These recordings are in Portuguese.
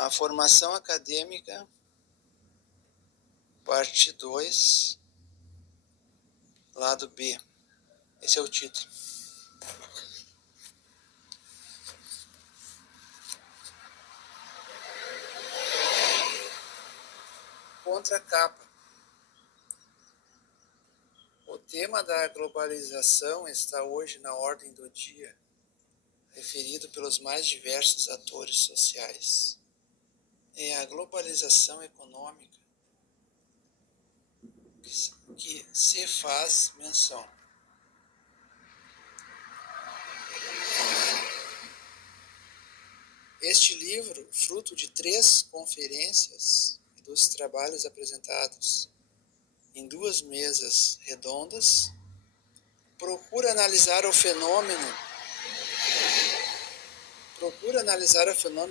A formação acadêmica, parte 2, lado B. Esse é o título. Contracapa. O tema da globalização está hoje na ordem do dia, referido pelos mais diversos atores sociais. É a globalização econômica que se faz menção. Este livro, fruto de 3 conferências e dos trabalhos apresentados em 2 mesas redondas, procura analisar o fenômeno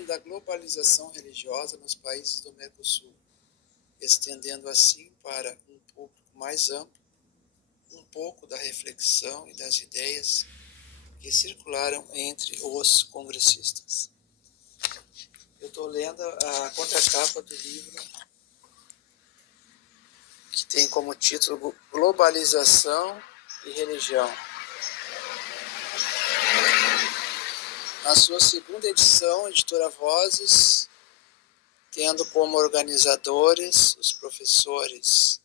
da globalização religiosa nos países do Mercosul, estendendo assim para um público mais amplo um pouco da reflexão e das ideias que circularam entre os congressistas. Eu estou lendo a contracapa do livro, que tem como título Globalização e Religião. Na sua segunda edição, a editora Vozes, tendo como organizadores os professores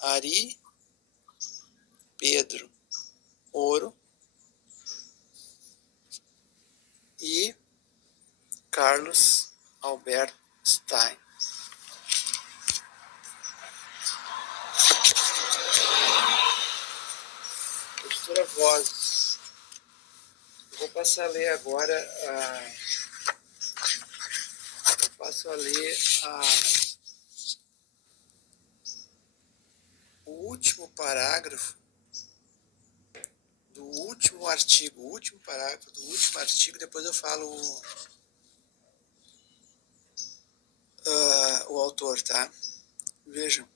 Ari Pedro Ouro e Carlos Albert Stein. Editora Vozes. Eu vou passar a ler agora o último parágrafo do último artigo, depois eu falo o autor, tá? Vejam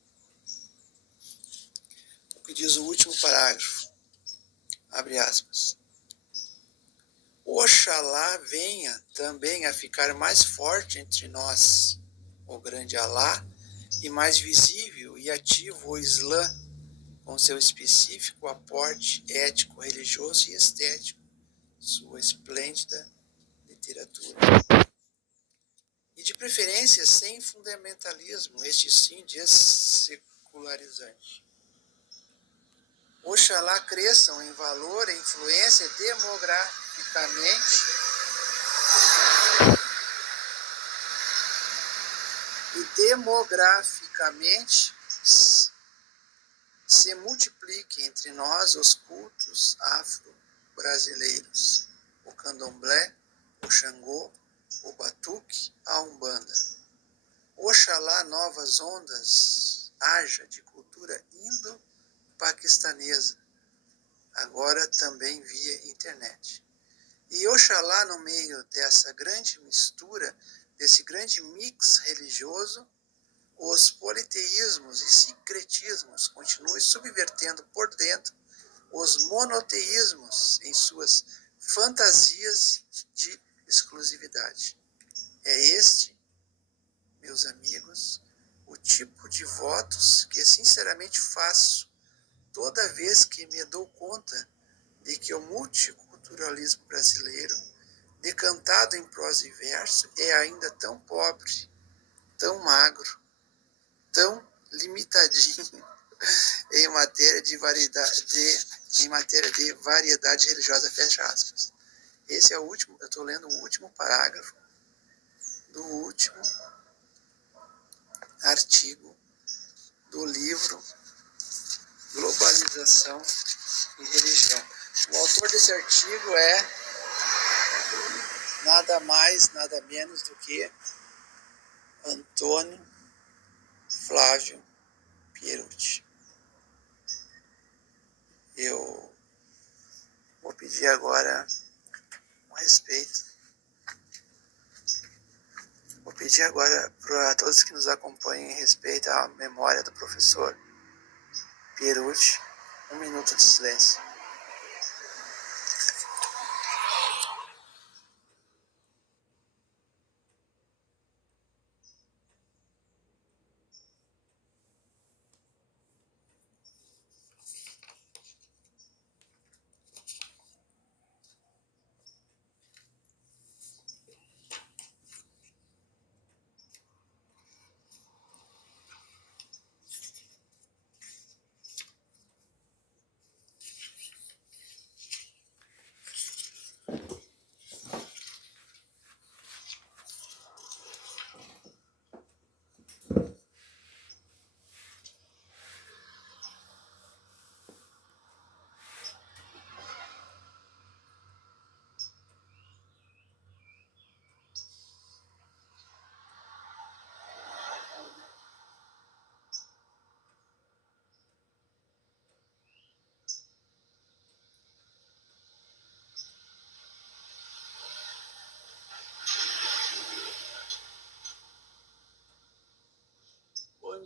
o que diz o último parágrafo, abre aspas. Oxalá venha também a ficar mais forte entre nós, o grande Alá, e mais visível e ativo o Islã, com seu específico aporte ético, religioso e estético, sua esplêndida literatura. E de preferência sem fundamentalismo, este sim dessecularizante. Oxalá cresçam em valor e influência demograficamente se multiplique entre nós os cultos afro-brasileiros, o candomblé, o xangô, o batuque, a umbanda. Oxalá novas ondas haja de cultura indo-paquistanesa, agora também via internet. E oxalá no meio dessa grande mistura, desse grande mix religioso, os politeísmos e sincretismos continuem subvertendo por dentro os monoteísmos em suas fantasias de exclusividade. É este, meus amigos, o tipo de votos que sinceramente faço toda vez que me dou conta de que o multiculturalismo brasileiro, decantado em prosa e verso, é ainda tão pobre, tão magro, tão limitadinho em matéria de variedade religiosa, fecha aspas. Esse é o último, eu estou lendo o último parágrafo do último artigo do livro Globalização e Religião. O autor desse artigo é nada mais, nada menos do que Antônio Flávio Pierucci. Eu vou pedir agora um respeito. Vou pedir agora para todos que nos acompanhem respeito à memória do professor Pierucci, 1 minuto de silêncio.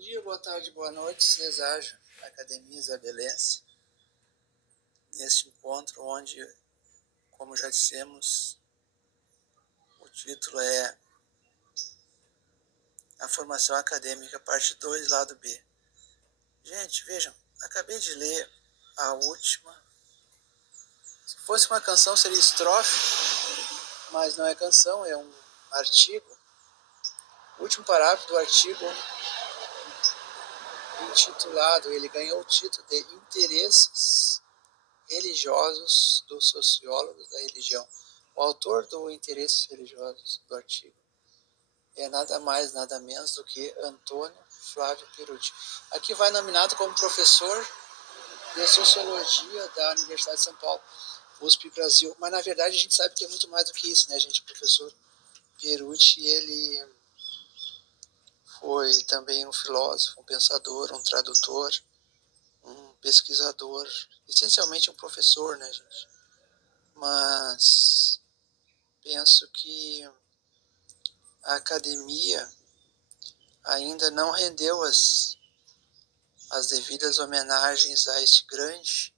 dia, boa tarde, boa noite, Ceságio, Academia Isabelense, neste encontro onde, como já dissemos, o título é A Formação Acadêmica, parte 2, lado B. Gente, vejam, acabei de ler a última. Se fosse uma canção seria estrofe, mas não é canção, é um artigo. O último parágrafo do artigo intitulado, ele ganhou o título de Interesses Religiosos dos Sociólogos da Religião. O autor do Interesses Religiosos do artigo é nada mais, nada menos do que Antônio Flávio Perucci. Aqui vai nominado como professor de Sociologia da Universidade de São Paulo, USP Brasil. Mas, na verdade, a gente sabe que é muito mais do que isso, né, gente? O professor Perucci, ele foi também um filósofo, um pensador, um tradutor, um pesquisador, essencialmente um professor, né, gente? Mas penso que a academia ainda não rendeu as devidas homenagens a este grande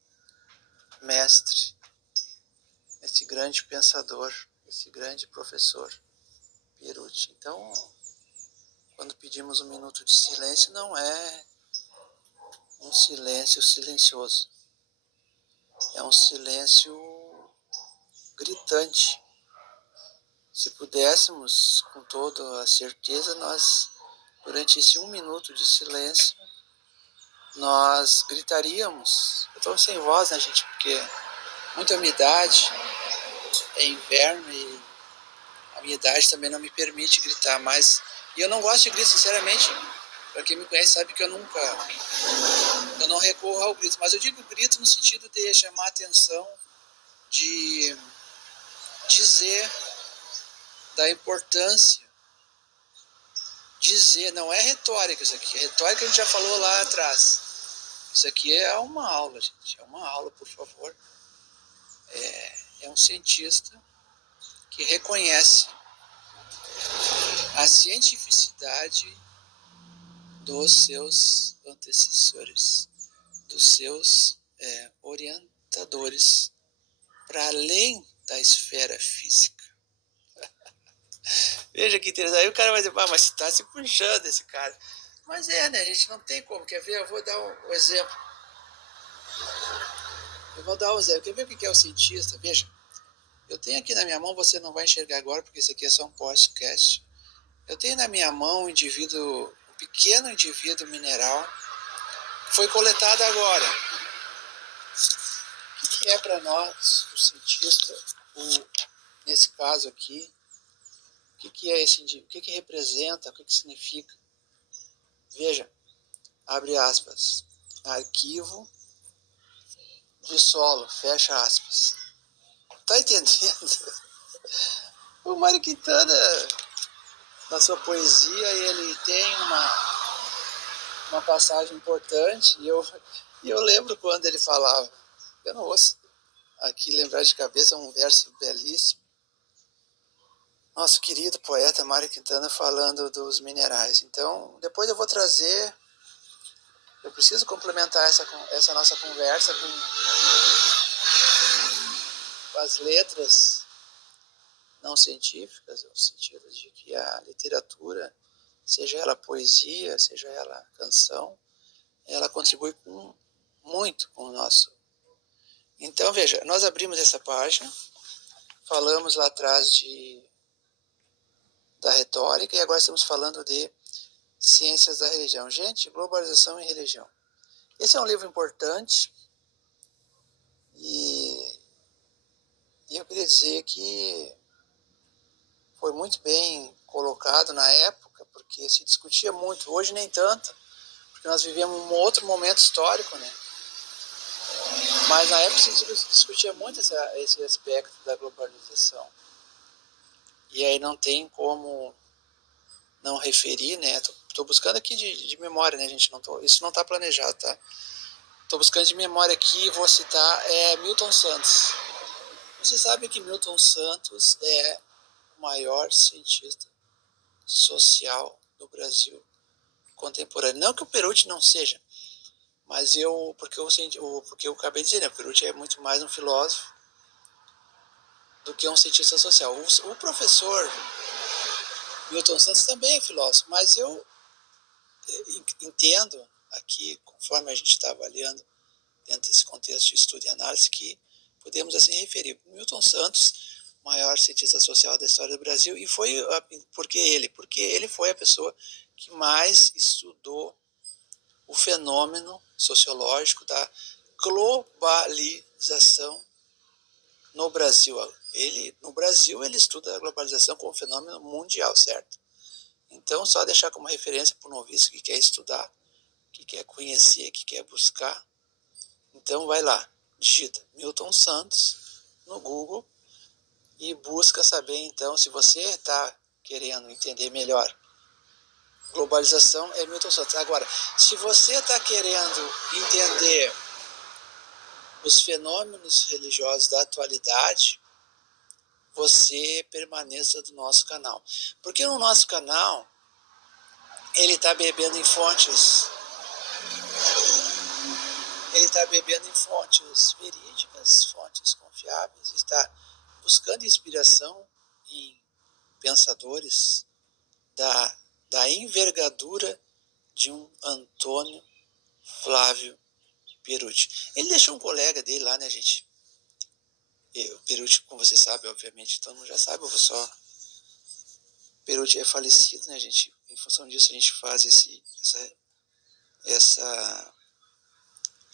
mestre, este grande pensador, esse grande professor Perucci. Então, quando pedimos um minuto de silêncio, não é um silêncio silencioso, é um silêncio gritante. Se pudéssemos, com toda a certeza, nós, durante esse um minuto de silêncio, nós gritaríamos. Eu estou sem voz, né, gente, porque muita umidade, é inverno e a minha idade também não me permite gritar mais. E eu não gosto de grito, sinceramente. Para quem me conhece sabe que eu não recorro ao grito. Mas eu digo grito no sentido de chamar a atenção, de dizer da importância. Dizer, não é retórica isso aqui. Retórica a gente já falou lá atrás. Isso aqui é uma aula, gente. É uma aula, por favor. É um cientista que reconhece a cientificidade dos seus antecessores, dos seus orientadores, para além da esfera física. Veja que interessante. Aí o cara vai dizer, mas está se puxando esse cara. Mas né? A gente não tem como. Quer ver? Eu vou dar um exemplo. Quer ver o que é o cientista? Veja. Eu tenho aqui na minha mão, você não vai enxergar agora, porque isso aqui é só um podcast. Eu tenho na minha mão um pequeno indivíduo mineral, que foi coletado agora. O que é para nós, o cientista, nesse caso aqui, o que é esse indivíduo? O que representa? O que significa? Veja, abre aspas, arquivo de solo, fecha aspas. Tá entendendo? O Mário Quintana, na sua poesia, ele tem uma passagem importante, e eu lembro quando ele falava, eu não vou aqui lembrar de cabeça, é um verso belíssimo, nosso querido poeta Mário Quintana falando dos minerais. Então, depois eu vou trazer, eu preciso complementar essa nossa conversa com as letras não científicas, no sentido de que a literatura, seja ela poesia, seja ela canção, ela contribui muito com o nosso. Então, veja, nós abrimos essa página, falamos lá atrás da retórica e agora estamos falando de ciências da religião. Gente, globalização e religião. Esse é um livro importante e eu queria dizer que foi muito bem colocado na época, porque se discutia muito, hoje nem tanto, porque nós vivemos um outro momento histórico, né? Mas na época se discutia muito esse aspecto da globalização. E aí não tem como não referir, né? Tô buscando aqui de memória, né, gente? Isso não está planejado, tá? Tô buscando de memória aqui e vou citar Milton Santos. Você sabe que Milton Santos é o maior cientista social do Brasil, contemporâneo. Não que o Perucci não seja, mas porque eu acabei de dizer, né, o Perucci é muito mais um filósofo do que um cientista social. O professor Milton Santos também é filósofo, mas eu entendo aqui, conforme a gente está avaliando dentro desse contexto de estudo e análise, que podemos assim referir Milton Santos, maior cientista social da história do Brasil, e foi porque ele foi a pessoa que mais estudou o fenômeno sociológico da globalização no Brasil. No Brasil ele estuda a globalização como fenômeno mundial, certo? Então, só deixar como referência para o noviço que quer estudar, que quer conhecer, que quer buscar. Então, vai lá, digita Milton Santos no Google e busca saber, então, se você está querendo entender melhor. Globalização é Milton Santos. Agora, se você está querendo entender os fenômenos religiosos da atualidade, você permaneça do nosso canal. Porque no nosso canal, ele está bebendo em fontes verídicas, fontes confiáveis, está buscando inspiração em pensadores da envergadura de um Antônio Flávio Perucci. Ele deixou um colega dele lá, né, gente? O Perucci, como você sabe, obviamente, todo mundo já sabe, eu vou só... Perucci é falecido, né, gente? Em função disso, a gente faz essa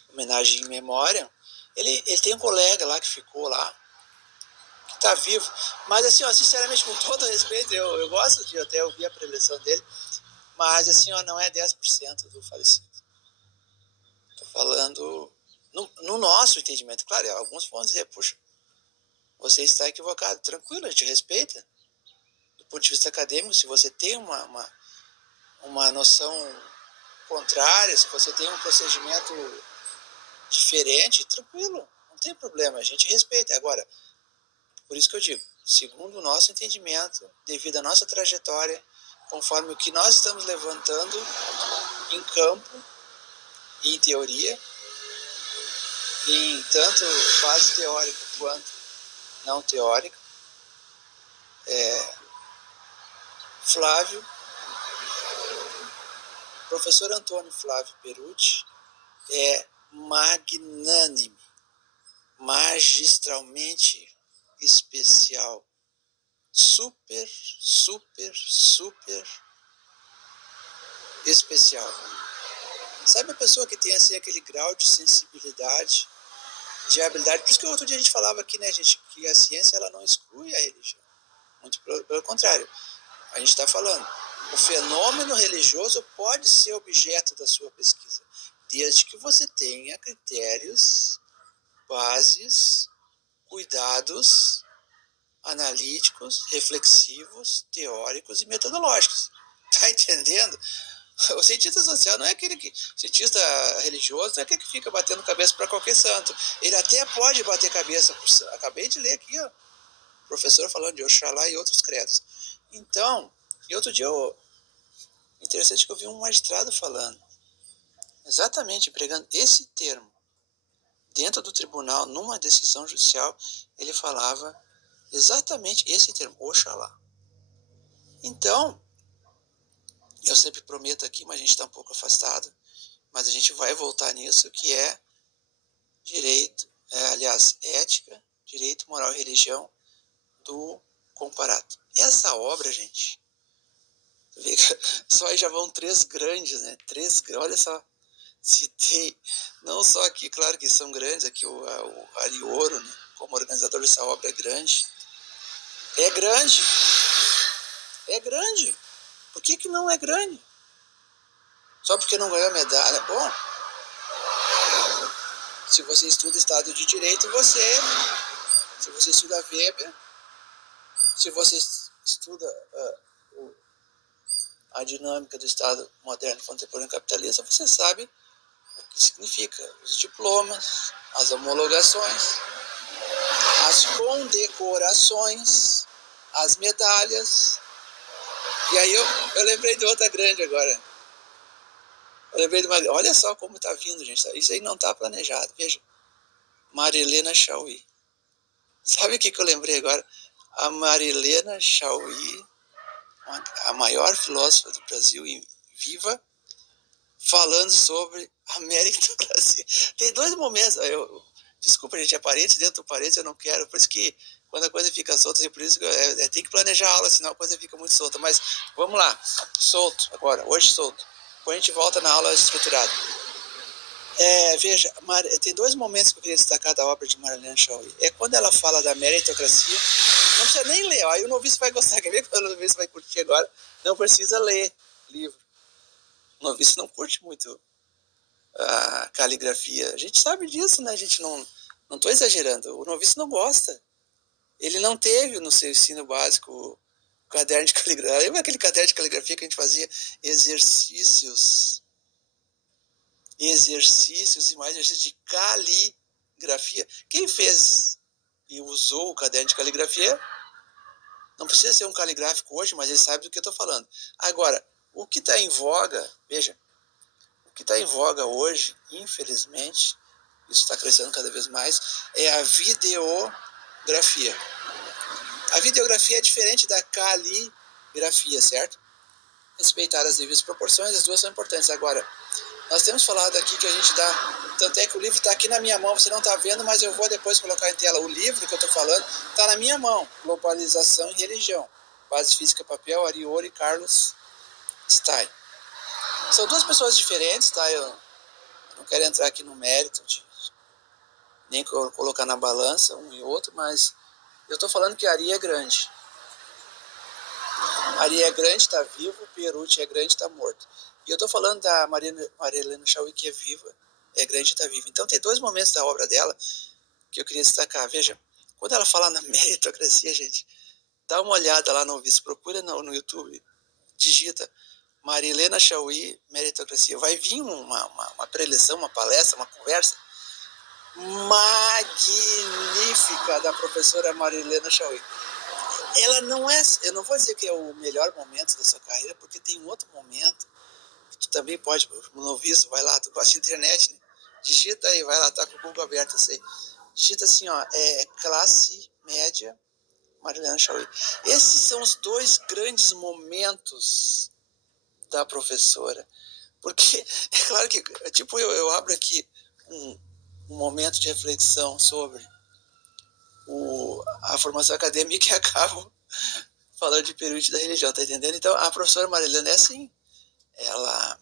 homenagem em memória. Ele tem um colega lá que ficou lá, que está vivo. Mas, assim, ó, sinceramente, com todo respeito, eu gosto de até ouvir a preleção dele, mas, assim, ó, não é 10% do falecido. Estou falando no nosso entendimento. Claro, alguns vão dizer, puxa, você está equivocado. Tranquilo, a gente respeita. Do ponto de vista acadêmico, se você tem uma noção contrária, se você tem um procedimento diferente, tranquilo, não tem problema, a gente respeita. Agora, por isso que eu digo, segundo o nosso entendimento, devido à nossa trajetória, conforme o que nós estamos levantando em campo e em teoria, em tanto base teórica quanto não teórica, professor Antônio Flávio Perucci é magnânime, magistralmente especial, super especial. Sabe a pessoa que tem assim aquele grau de sensibilidade, de habilidade? Por isso que outro dia a gente falava aqui, né, gente, que a ciência ela não exclui a religião. Muito pelo contrário. A gente está falando, o fenômeno religioso pode ser objeto da sua pesquisa, desde que você tenha critérios, bases, cuidados analíticos, reflexivos, teóricos e metodológicos. Tá entendendo? O cientista social não é aquele que... O cientista religioso não é aquele que fica batendo cabeça para qualquer santo. Ele até pode bater cabeça por santo. Acabei de ler aqui, ó, professor falando de Oxalá e outros credos. Então, e outro dia, interessante que eu vi um magistrado falando, exatamente empregando esse termo, dentro do tribunal, numa decisão judicial, ele falava exatamente esse termo, Oxalá. Então, eu sempre prometo aqui, mas a gente está um pouco afastado, mas a gente vai voltar nisso, que é direito, aliás, ética, direito, moral e religião do Comparato. Essa obra, gente, só aí já vão 3 grandes, né? 3, olha só, citei, não só aqui, claro que são grandes, aqui o Arioro, né, como organizador dessa obra é grande. É grande. É grande. Por que não é grande? Só porque não ganhou medalha? Bom, se você estuda Estado de Direito, se você estuda Weber, se você estuda a dinâmica do Estado moderno contemporâneo capitalista, você sabe o que significa os diplomas, as homologações, as condecorações, as medalhas. E aí eu lembrei de outra grande agora. Eu lembrei de uma... Olha só como está vindo, gente. Isso aí não está planejado. Veja. Marilena Chauí. Sabe o que eu lembrei agora? A Marilena Chauí, a maior filósofa do Brasil, viva, falando sobre a meritocracia. Tem dois momentos. Desculpa, gente, é parente dentro do parente, eu não quero. Por isso que quando a coisa fica solta, por isso que tem que planejar a aula, senão a coisa fica muito solta. Mas vamos lá, solto agora, hoje solto. Depois a gente volta na aula estruturada. Veja, tem dois momentos que eu queria destacar da obra de Marilena Chauí. É quando ela fala da meritocracia, não precisa nem ler, aí o noviço vai gostar, quer ver quando o noviço vai curtir agora? Não precisa ler livro. O noviço não curte muito a caligrafia. A gente sabe disso, né? A gente não estou exagerando. O noviço não gosta. Ele não teve no seu ensino básico o caderno de caligrafia. Lembra aquele caderno de caligrafia que a gente fazia exercícios e mais exercícios de caligrafia? Quem fez e usou o caderno de caligrafia não precisa ser um caligráfico hoje, mas ele sabe do que eu estou falando. Agora, o que está em voga, veja, o que está em voga hoje, infelizmente, isso está crescendo cada vez mais, é a videografia. A videografia é diferente da caligrafia, certo? Respeitar as devidas proporções, as duas são importantes. Agora, nós temos falado aqui que a gente dá... Tanto é que o livro está aqui na minha mão, você não está vendo, mas eu vou depois colocar em tela. O livro que eu estou falando está na minha mão. Globalização e Religião. Base Física Papel, Ariori e Carlos Stein. São duas pessoas diferentes, tá? Eu não quero entrar aqui no mérito nem colocar na balança um e outro, mas eu estou falando que Ari é grande. Ari é grande, está vivo, Pierucci é grande, está morto. E eu estou falando da Marilena Chauí, que é viva, é grande e está viva. Então tem dois momentos da obra dela que eu queria destacar. Veja, quando ela fala na meritocracia, gente, dá uma olhada lá no vídeo, procura no YouTube, digita Marilena Chauí, meritocracia. Vai vir uma preleção, uma palestra, uma conversa magnífica da professora Marilena Chauí. Ela não é, eu não vou dizer que é o melhor momento da sua carreira, porque tem um outro momento que tu também pode, no noviço, vai lá, tu gosta de internet, né? Digita aí, vai lá, tá com o Google aberto, eu sei. Digita assim, ó, classe média Marilena Chauí. Esses são os dois grandes momentos da professora. Porque, é claro que, tipo, eu abro aqui um momento de reflexão sobre a formação acadêmica e acabo falando de Pierucci da religião, tá entendendo? Então, a professora Marilena é assim, ela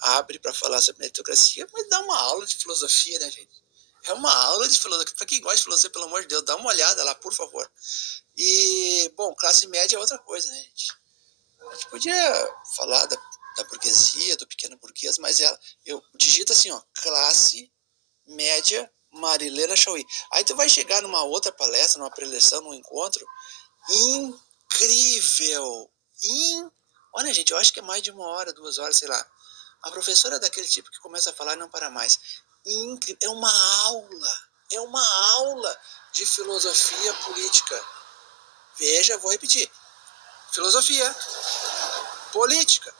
abre para falar sobre meritocracia, mas dá uma aula de filosofia, né, gente? É uma aula de filosofia. Para quem gosta de filosofia, pelo amor de Deus, dá uma olhada lá, por favor. E, bom, classe média é outra coisa, né, gente? A gente podia falar da burguesia, do pequeno burguês, mas eu digito assim, ó, classe média Marilena Chauí. Aí tu vai chegar numa outra palestra, numa preleção, num encontro, incrível. Olha, gente, eu acho que é mais de 1 hora, 2 horas, sei lá. A professora é daquele tipo que começa a falar e não para mais. Incrível. É uma aula de filosofia política. Veja, vou repetir. Filosofia política.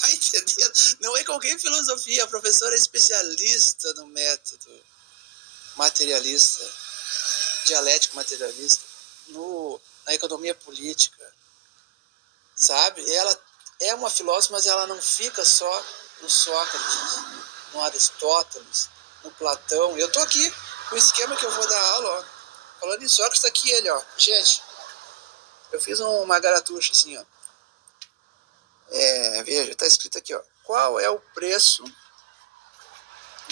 Tá entendendo? Não é qualquer filosofia. A professora é especialista no método materialista, dialético materialista, na economia política. Sabe? Ela é uma filósofa, mas ela não fica só no Sócrates, no Aristóteles, no Platão. Eu tô aqui com o esquema que eu vou dar aula, ó. Falando em Sócrates, tá aqui ele, ó. Gente, eu fiz uma garatuxa assim, ó. Veja, tá escrito aqui, ó. Qual é o preço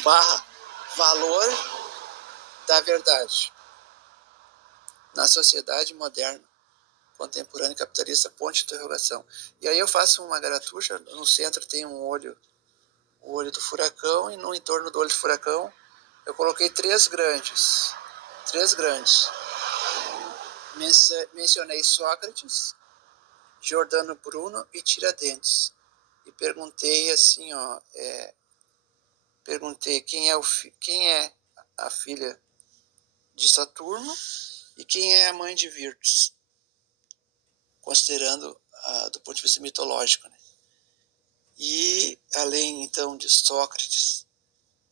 barra valor da verdade na sociedade moderna, contemporânea capitalista, ponto de interrogação. E aí eu faço uma garatuxa, no centro tem o olho do furacão, e no entorno do olho do furacão eu coloquei três grandes. Mencionei Sócrates, Giordano Bruno e Tiradentes. E perguntei assim, ó, perguntei quem é a filha de Saturno e quem é a mãe de Virtus, considerando do ponto de vista mitológico, né? E, além, então, de Sócrates,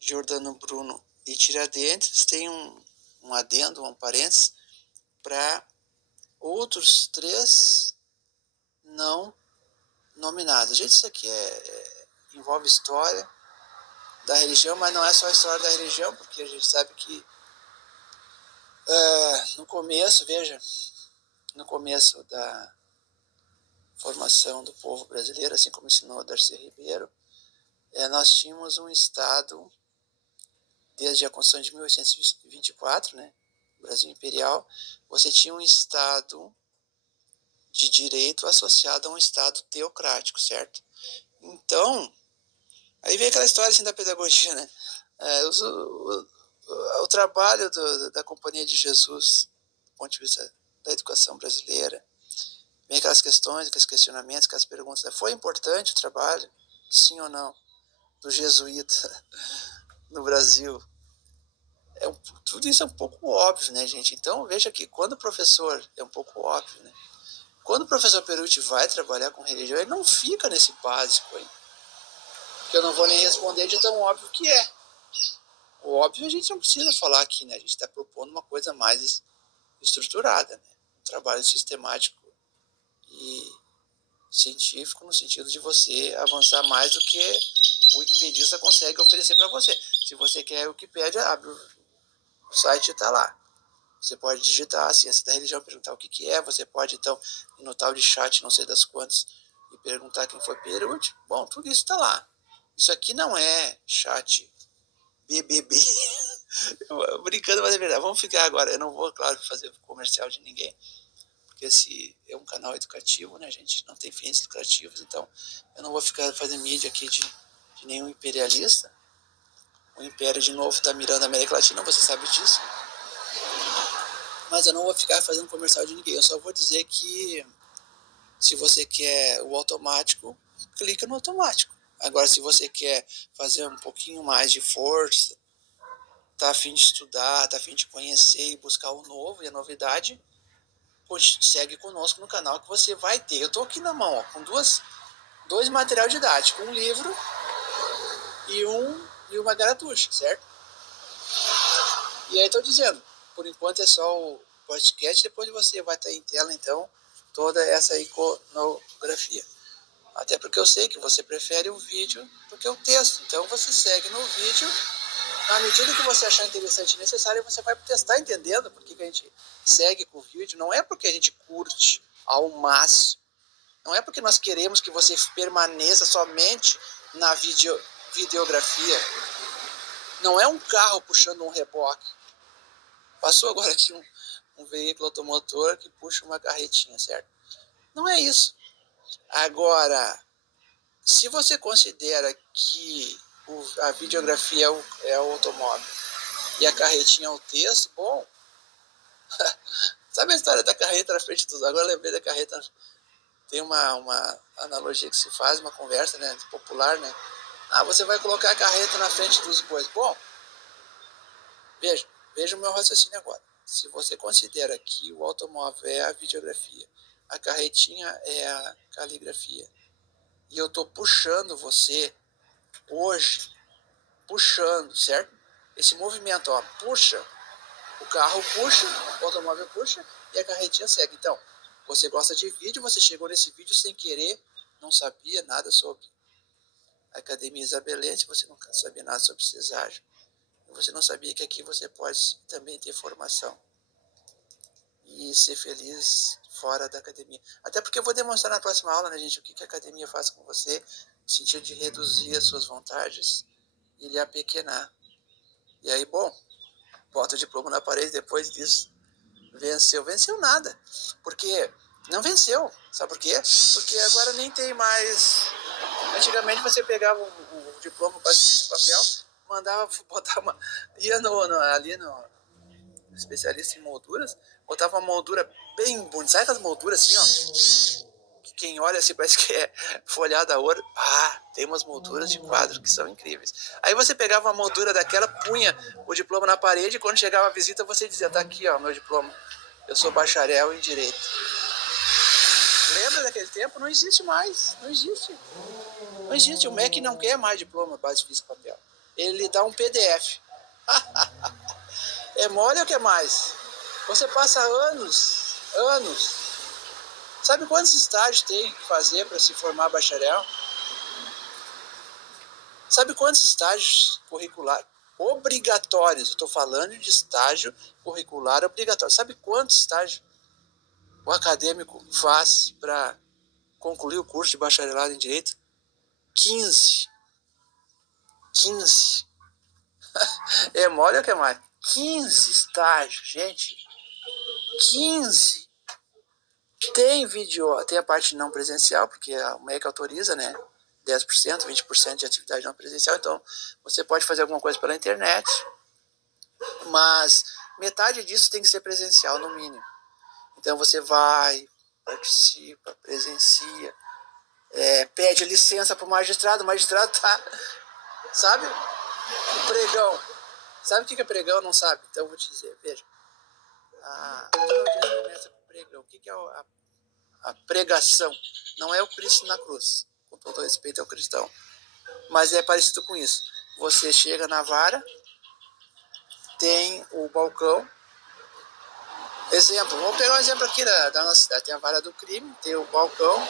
Giordano Bruno e Tiradentes, tem um adendo, um parênteses, para outros 3 não nominados. Gente, isso aqui envolve história da religião, mas não é só a história da religião, porque a gente sabe que no começo, veja, no começo da formação do povo brasileiro, assim como ensinou Darcy Ribeiro, nós tínhamos um Estado, desde a Constituição de 1824, né, Brasil Imperial, você tinha um Estado de direito associado a um Estado teocrático, certo? Então, aí vem aquela história assim da pedagogia, né? O trabalho da Companhia de Jesus, do ponto de vista da educação brasileira, vem aquelas questões, aqueles questionamentos, aquelas perguntas. Foi importante o trabalho, sim ou não, do jesuíta no Brasil? Tudo isso é um pouco óbvio, né, gente? Então, veja que quando o professor, é um pouco óbvio, né? Quando o professor Perucci vai trabalhar com religião, ele não fica nesse básico aí, que eu não vou nem responder de tão óbvio que é. O óbvio a gente não precisa falar aqui, né? A gente está propondo uma coisa mais estruturada, né? Um trabalho sistemático e científico no sentido de você avançar mais do que o wikipedista consegue oferecer para você. Se você quer Wikipédia, abre o site e está lá. Você pode digitar a ciência da religião, perguntar o que é. Você pode, então, ir no tal de chat, não sei das quantas, e perguntar quem foi Perucci. Bom, tudo isso está lá. Isso aqui não é chat BBB. Brincando, mas é verdade. Vamos ficar agora. Eu não vou, claro, fazer comercial de ninguém, porque esse é um canal educativo, né, gente? Não tem fins lucrativos, então eu não vou ficar fazendo mídia aqui de nenhum imperialista. O Império, de novo, está mirando a América Latina, você sabe disso. Mas eu não vou ficar fazendo comercial de ninguém. Eu só vou dizer que se você quer o automático, clica no automático. Agora, se você quer fazer um pouquinho mais de força, tá a fim de estudar, tá a fim de conhecer e buscar o novo e a novidade, segue conosco no canal que você vai ter. Eu tô aqui na mão, ó, com dois material didático, um livro e uma garatuxa, certo? E aí tô dizendo, por enquanto é só o podcast, depois você vai estar em tela, então, toda essa iconografia. Até porque eu sei que você prefere o vídeo do que o texto, então você segue no vídeo. Na medida que você achar interessante e necessário, você vai testar entendendo por que a gente segue com o vídeo. Não é porque a gente curte ao máximo. Não é porque nós queremos que você permaneça somente na videografia. Não é um carro puxando um reboque. Passou agora aqui um veículo automotor que puxa uma carretinha, certo? Não é isso. Agora, se você considera que a videografia é o automóvel e a carretinha é o texto, bom, sabe a história da carreta na frente dos... Agora eu lembrei da carreta. Tem uma analogia que se faz, uma conversa, né, popular, né? Ah, você vai colocar a carreta na frente dos bois. Bom, veja o meu raciocínio agora. Se você considera que o automóvel é a videografia, a carretinha é a caligrafia, e eu estou puxando você hoje, puxando, certo? Esse movimento, ó, puxa, o carro puxa, o automóvel puxa e a carretinha segue. Então, você gosta de vídeo, você chegou nesse vídeo sem querer, não sabia nada sobre a Academia Isabelense, você não sabia nada sobre Ceságio. Você não sabia que aqui você pode também ter formação e ser feliz fora da academia. Até porque eu vou demonstrar na próxima aula, né, gente, o que a academia faz com você, no sentido de reduzir as suas vontades e lhe apequenar. E aí, bom, bota o diploma na parede depois disso. Venceu nada. Porque não venceu. Sabe por quê? Porque agora nem tem mais... Antigamente você pegava o diploma com esse papel, mandava botar uma... Ia ali no especialista em molduras, botava uma moldura bem bonita. Sabe aquelas molduras assim, ó? Que quem olha assim parece que é folhada a ouro. Ah, tem umas molduras de quadro que são incríveis. Aí você pegava uma moldura daquela, punha o diploma na parede e quando chegava a visita você dizia, tá aqui, ó, meu diploma. Eu sou bacharel em Direito. Lembra daquele tempo? Não existe mais. Não existe. Não existe, o MEC não quer mais diploma base física papel. Ele lhe dá um PDF. É mole ou que é mais? Você passa anos. Sabe quantos estágios tem que fazer para se formar bacharel? Sabe quantos estágios curriculares obrigatórios? Estou falando de estágio curricular obrigatório. Sabe quantos estágios o acadêmico faz para concluir o curso de bacharelado em Direito? 15. 15. É mole ou que é mais? 15 estágios, gente. 15. Tem vídeo, tem a parte não presencial, porque o MEC autoriza, né? 10%, 20% de atividade não presencial. Então, você pode fazer alguma coisa pela internet, mas metade disso tem que ser presencial, no mínimo. Então, você vai, participa, presencia, pede licença para o magistrado tá, sabe? O pregão. Sabe o que é pregão? Não sabe? Então, eu vou te dizer, veja. Toda audiência começa com pregão. O que é a pregação? Não é o Cristo na cruz, com todo respeito ao cristão, mas é parecido com isso. Você chega na vara, tem o balcão. Exemplo, vamos pegar um exemplo aqui da nossa cidade. Tem a vara do crime, tem o balcão,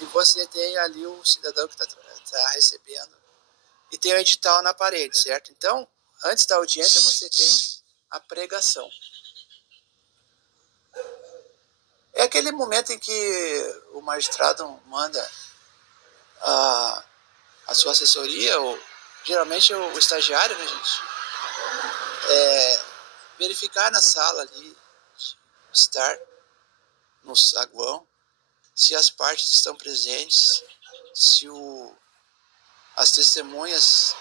e você tem ali o cidadão que está recebendo. E tem o edital na parede, certo? Então, antes da audiência, você tem a pregação. É aquele momento em que o magistrado manda a sua assessoria, ou geralmente o estagiário, né, gente? Verificar na sala ali, estar no saguão, se as partes estão presentes, se as testemunhas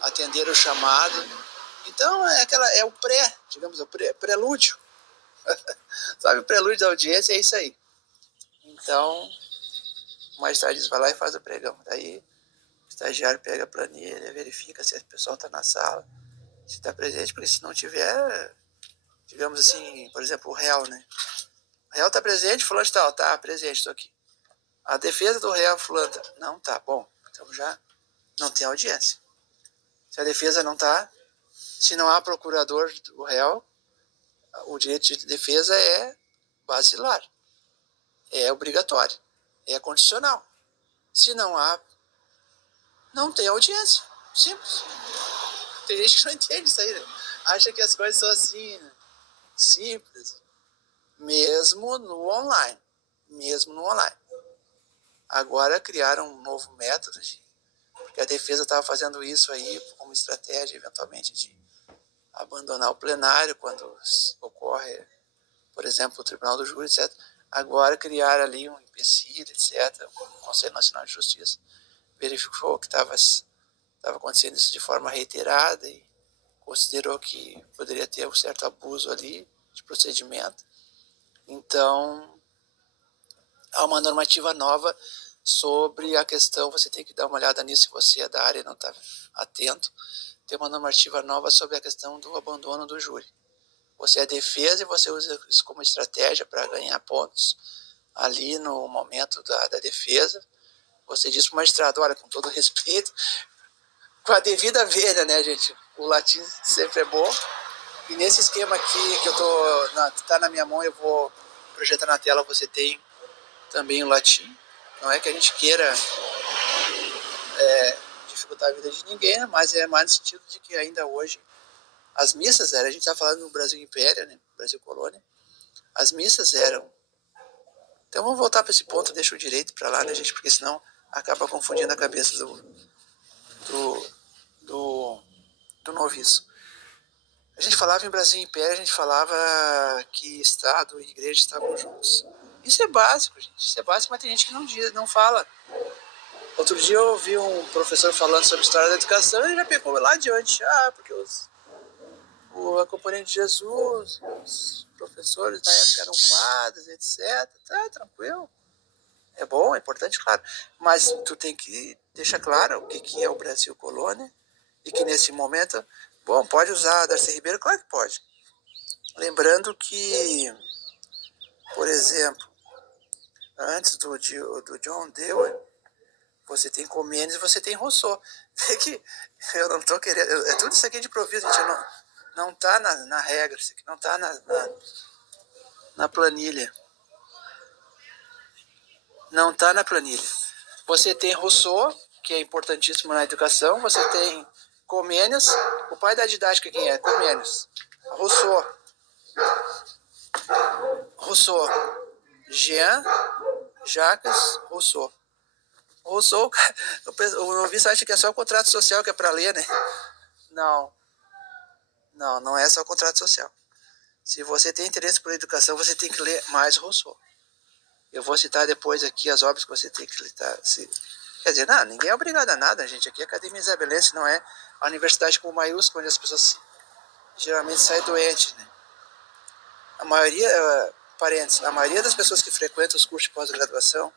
atenderam o chamado. Então é o digamos, o prelúdio. Sabe, o prelúdio da audiência é isso aí. Então, o magistrado vai lá e faz o pregão. Daí, o estagiário pega a planilha, verifica se o pessoal está na sala, se está presente, porque se não tiver, digamos assim, por exemplo, o réu, né? O réu está presente, fulano de tal, tá presente, estou aqui. A defesa do réu, fulano, tá. Não tá, bom, então já não tem audiência. Se a defesa não tá, se não há procurador do réu, o direito de defesa é basilar, é obrigatório, é condicional. Se não há, não tem audiência. Simples. Tem gente que não entende isso aí, né? Acha que as coisas são assim, né? Simples. Mesmo no online. Mesmo no online. Agora criaram um novo método, porque a defesa estava fazendo isso aí como estratégia, eventualmente, de abandonar o plenário quando ocorre, por exemplo, o Tribunal do Júri, etc. Agora criaram ali um empecilho, etc. O Conselho Nacional de Justiça verificou que estava acontecendo isso de forma reiterada e considerou que poderia ter um certo abuso ali de procedimento. Então, há uma normativa nova sobre a questão, você tem que dar uma olhada nisso se você é da área e não está atento. Tem uma normativa nova sobre a questão do abandono do júri. Você é defesa e você usa isso como estratégia para ganhar pontos ali no momento da defesa. Você diz para o magistrado, olha, com todo respeito, com a devida vênia, né, gente? O latim sempre é bom. E nesse esquema aqui que tá na minha mão, eu vou projetar na tela, você tem também o latim. Não é que a gente queira dificultar a vida de ninguém, mas é mais no sentido de que ainda hoje as missas eram, a gente está falando no Brasil Império, né? Brasil Colônia, as missas eram. Então vamos voltar para esse ponto, deixa o direito para lá, né, gente? Porque senão acaba confundindo a cabeça do noviço. A gente falava em Brasil Império, a gente falava que Estado e Igreja estavam juntos. Isso é básico, gente. Isso é básico, mas tem gente que não fala. Outro dia eu ouvi um professor falando sobre a história da educação e ele já pegou lá adiante. Porque a Companhia de Jesus, os professores na época eram padres, etc. Tá, tranquilo. É bom, é importante, claro. Mas tu tem que deixar claro o que é o Brasil colônia e que nesse momento, bom, pode usar Darcy Ribeiro? Claro que pode. Lembrando que, por exemplo, antes do John Dewey, você tem Comênios e você tem Rousseau. É que eu não tô querendo... É tudo isso aqui de improviso, gente. Não tá na regra, isso aqui não tá na planilha. Não tá na planilha. Você tem Rousseau, que é importantíssimo na educação. Você tem Comênios. O pai da didática quem é? Comênios. Rousseau. Jean Jacques Rousseau. Rousseau, o noviço acha que é só o contrato social que é para ler, né? Não é só o contrato social. Se você tem interesse por educação, você tem que ler mais Rousseau. Eu vou citar depois aqui as obras que você tem que citar. Quer dizer, não, ninguém é obrigado a nada, gente. Aqui é a Academia Isabelense, não é a universidade com maiúsculo, onde as pessoas geralmente saem doentes, né? A maioria, parênteses, a maioria das pessoas que frequentam os cursos de pós-graduação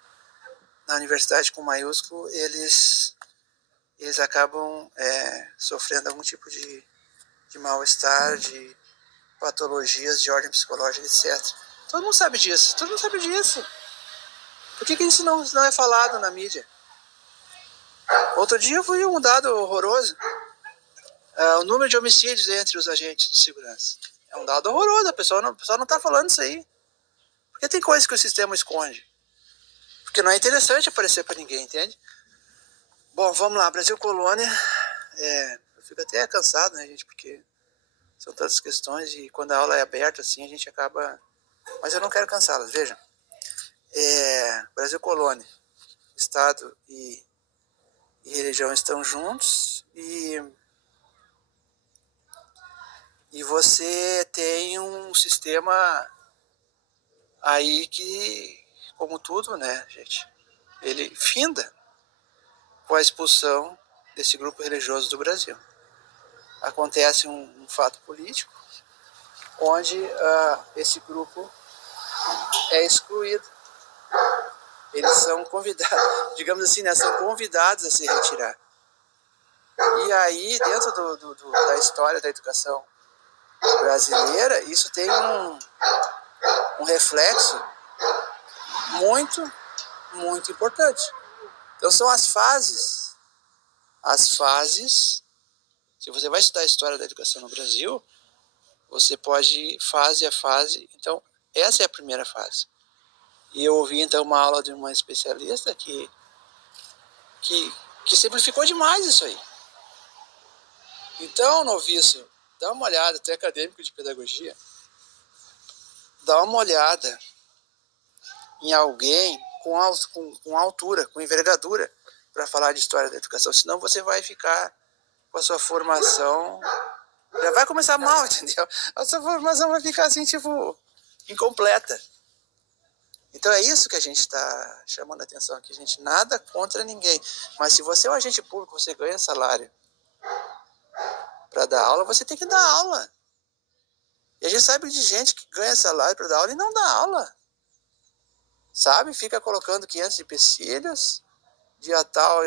na universidade com maiúsculo, eles acabam sofrendo algum tipo de mal-estar, de patologias de ordem psicológica, etc. Todo mundo sabe disso. Por que isso não é falado na mídia? Outro dia eu vi um dado horroroso. O número de homicídios entre os agentes de segurança. É um dado horroroso, a pessoa não está falando isso aí. Porque tem coisas que o sistema esconde. Porque não é interessante aparecer para ninguém, entende? Bom, vamos lá, Brasil Colônia. Eu fico até cansado, né, gente, porque são tantas questões e quando a aula é aberta, assim, a gente acaba... Mas eu não quero cansá-las, vejam. Brasil Colônia, Estado e religião estão juntos e você tem um sistema aí que, como tudo, né, gente, ele finda com a expulsão desse grupo religioso do Brasil. Acontece um fato político onde esse grupo é excluído. Eles são convidados, digamos assim, né, são convidados a se retirar. E aí, dentro da história da educação brasileira, isso tem um reflexo muito, muito importante. Então são as fases. Se você vai estudar a história da educação no Brasil, você pode ir fase a fase. Então, essa é a primeira fase. E eu ouvi, então, uma aula de uma especialista que simplificou demais isso aí. Então, noviço, dá uma olhada, tu é acadêmico de pedagogia, dá uma olhada em alguém com altura, com envergadura, para falar de história da educação. Senão você vai ficar com a sua formação... Já vai começar mal, entendeu? A sua formação vai ficar assim, tipo, incompleta. Então é isso que a gente está chamando a atenção aqui, gente. Nada contra ninguém. Mas se você é um agente público, você ganha salário para dar aula, você tem que dar aula. E a gente sabe de gente que ganha salário para dar aula e não dá aula. Sabe? Fica colocando 500 empecilhos. Dia tal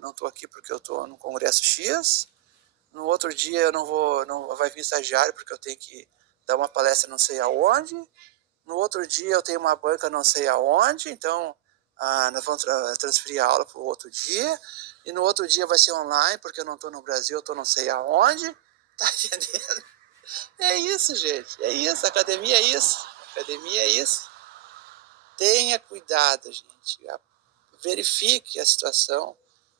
não estou aqui porque eu estou no congresso X. No outro dia eu não vai vir estagiário porque eu tenho que dar uma palestra não sei aonde. No outro dia eu tenho uma banca não sei aonde, então nós vamos transferir a aula para o outro dia. E no outro dia vai ser online porque eu não estou no Brasil, eu estou não sei aonde. Tá entendendo? É isso, gente. É isso. Academia é isso. Academia é isso. Tenha cuidado, gente. Verifique a situação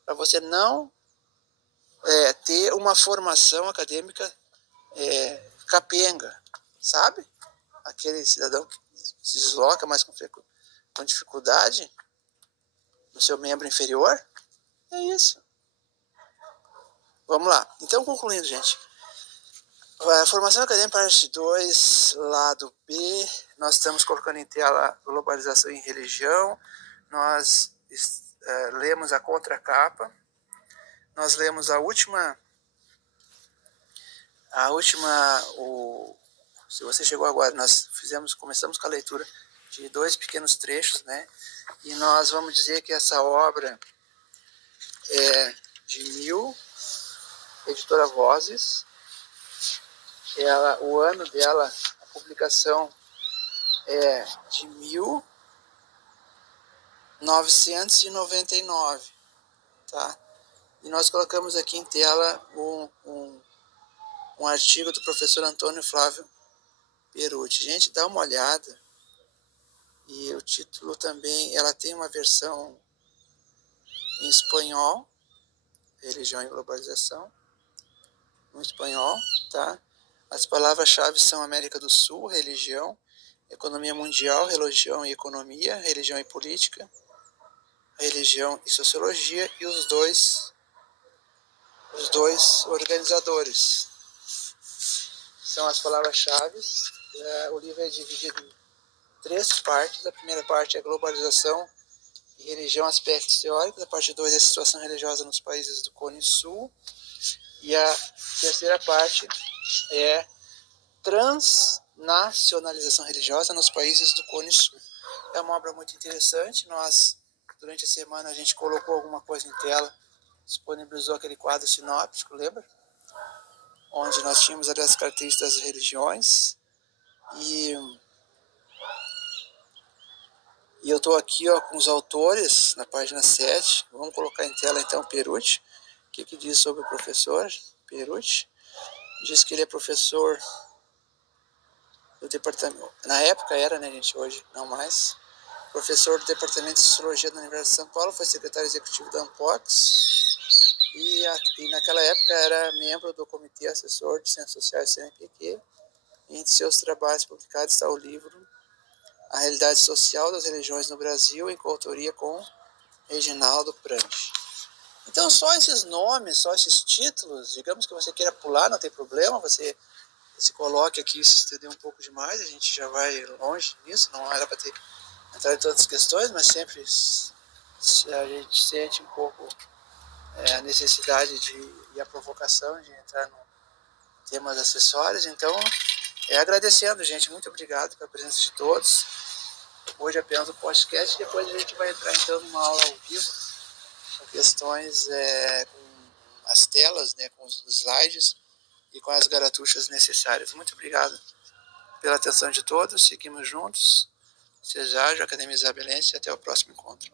para você não ter uma formação acadêmica capenga, sabe? Aquele cidadão que se desloca mais com dificuldade no seu membro inferior. É isso. Vamos lá. Então, concluindo, gente. A formação acadêmica parte 2, lado B. Nós estamos colocando em tela globalização em religião. Nós lemos a contracapa. Nós lemos se você chegou agora, nós começamos com a leitura de 2 pequenos trechos, né? E nós vamos dizer que essa obra é de 1000, editora Vozes. O ano dela, a publicação é de 1999. tá? E nós colocamos aqui em tela um artigo do professor Antônio Flávio Perucci. Gente, dá uma olhada. E o título também, ela tem uma versão em espanhol, Religião e Globalização, no espanhol, tá? As palavras-chave são América do Sul, religião, economia mundial, religião e economia, religião e política, religião e sociologia, e os dois organizadores. São as palavras-chave. O livro é dividido em 3 partes. A primeira parte é globalização e religião, aspectos teóricos. A parte 2 é a situação religiosa nos países do Cone Sul. E a terceira parte é transnacionalização religiosa nos países do Cone Sul. É uma obra muito interessante. Nós, durante a semana, a gente colocou alguma coisa em tela, disponibilizou aquele quadro sinóptico, lembra? Onde nós tínhamos ali as características das religiões. E eu estou aqui com os autores, na página 7. Vamos colocar em tela então o Perucci. O que diz sobre o professor Perucci? Diz que ele é professor do departamento, na época era, né, gente, hoje não mais, professor do departamento de Sociologia da Universidade de São Paulo, foi secretário executivo da Ampox e naquela época era membro do Comitê Assessor de Ciências Sociais CNPq. Entre seus trabalhos publicados está o livro A Realidade Social das Religiões no Brasil, em coautoria com Reginaldo Prandi. Então, só esses nomes, só esses títulos, digamos que você queira pular, não tem problema, você se coloque aqui, se estender um pouco demais, a gente já vai longe nisso, não era para entrar em todas as questões, mas sempre a gente sente um pouco a necessidade e a provocação de entrar no temas acessórios. Então, agradecendo, gente, muito obrigado pela presença de todos. Hoje apenas o podcast, depois a gente vai entrar então numa aula ao vivo, com questões com as telas, né, com os slides e com as garatuchas necessárias. Muito obrigado pela atenção de todos, seguimos juntos. Seja Academia Isabelense, e até o próximo encontro.